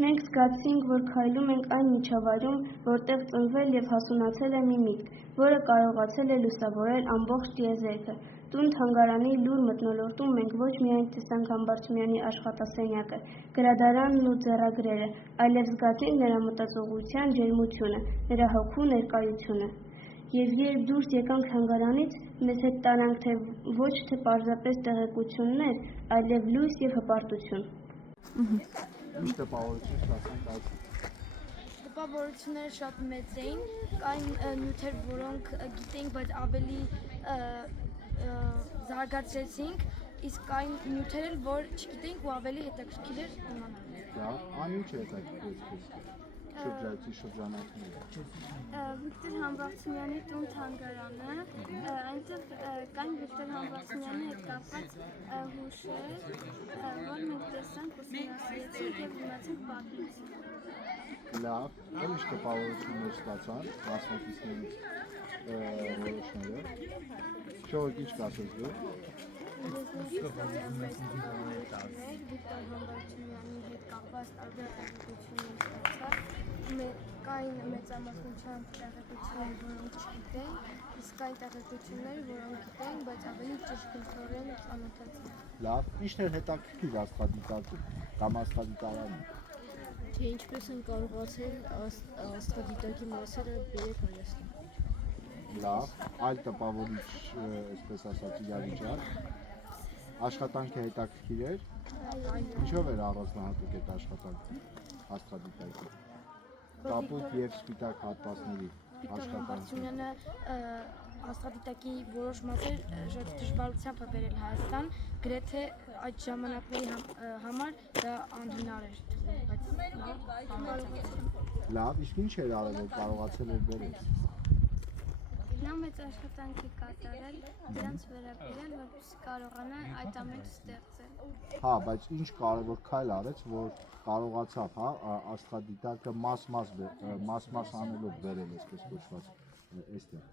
Մենք զգացինք, որ քայլում ենք այն միջավայրում, որտեղ ծնվել և հասունացել է մի միտք, որը կարողացել է լուսավորել ամբողջ տիեզերքը։ Տուն-թանգարանի լուր մթնոլորտում մենք ոչ միայն տեսանք Համբարձումյանի աշխատասենյակը, գրադարանն ու ձեռագրերը, այլև զգացինք նրա մտածողության ջերմությունը, նրա հոգու ներկայությունը։ Եվ երբ դուրս եկանք թանգարանից, մեզ հետ տարանք ոչ թե պարզապես տեղեկություններ, այլև լույս և հպարտություն։ Ինչ տպավորություն ստացանք այս։ Տպավորությունները շատ մեծ էին, կային նյութեր, որոնք գիտենք, բայց ավելի զարգացրեցինք, իսկ կային նյութեր, որ չգիտենք ու ավելի հետաքրքիր էր իմանալ։ Դա ինչ է հետաքրքրեց քեզ շրջանակները։ Վիկտոր Համբարձումյանի տուն-թանգարանը, այնտեղ կային Վիկտոր Համբարձումյանի հետ կապված հուշեր, որ մենք տեսանք, ուսումնասիրեցինք և իմացանք պատմություն։ Լավ, ինչ տպավորություններ ստացան մասնակիցներից որոշները։ Շողիկ ինչ կասես դու։ Վիկտոր Համբարձումյանի հետ կապված տարբեր տեղեկություններ ստացա, կային մեծամասնությամբ տեղեկություններ, որոնք չգիտենք, իսկ կային տեղեկություններ, որոնք գիտենք, բայց ավելի ճշգրտորեն ծանոթացանք։ Լավ, ինչն էր հետաքրքիր աստղադիտակում կամ աստղադիտարանում։ Թե ինչպես են կարողացել աստղադիտակի մասերը բերել Հայաստան։ Լավ, այլ տպավորիչ, այսպես ասած, իրավիճակ։ Աշխատանքը հետաքրքիր էր։ Ինչով էր առանձնահատուկ այդ աշխատանքը աստղադիտակի։ Կապույտ և սպիտակ հատվածների Վիկտոր Համբարձումյանը աստղադիտակի որոշ մասեր շատ դժվարությամբ է բերել Հայաստան, գրեթե այդ ժամանակների համար դա անհնար էր, բայց լավ, իսկ ինչ էր արել, որ կարողացել էր բերել։ Նա մեծ աշխատանք է կատարել, դրանց վերաբերել, որպեսզի կարողանա այդ ամենը ստեղծել։ Հա, բայց ինչ կարևոր քայլ արեց, որ կարողացավ, աստղադիտակը մաս անելով բերել, այսպես կոչված, այստեղ։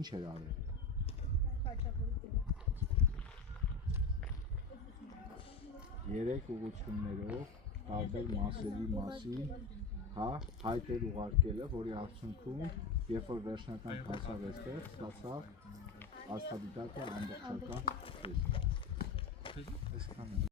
Ինչ էր արել։ Երեք ուղղություններով տարբեր մասերի մասին հայտ էր ուղարկելը, որի արդյունքում, երբ որ վերջնական հասավ այստեղ, ստացավ աստղադիտակը ամբողջական տեսք։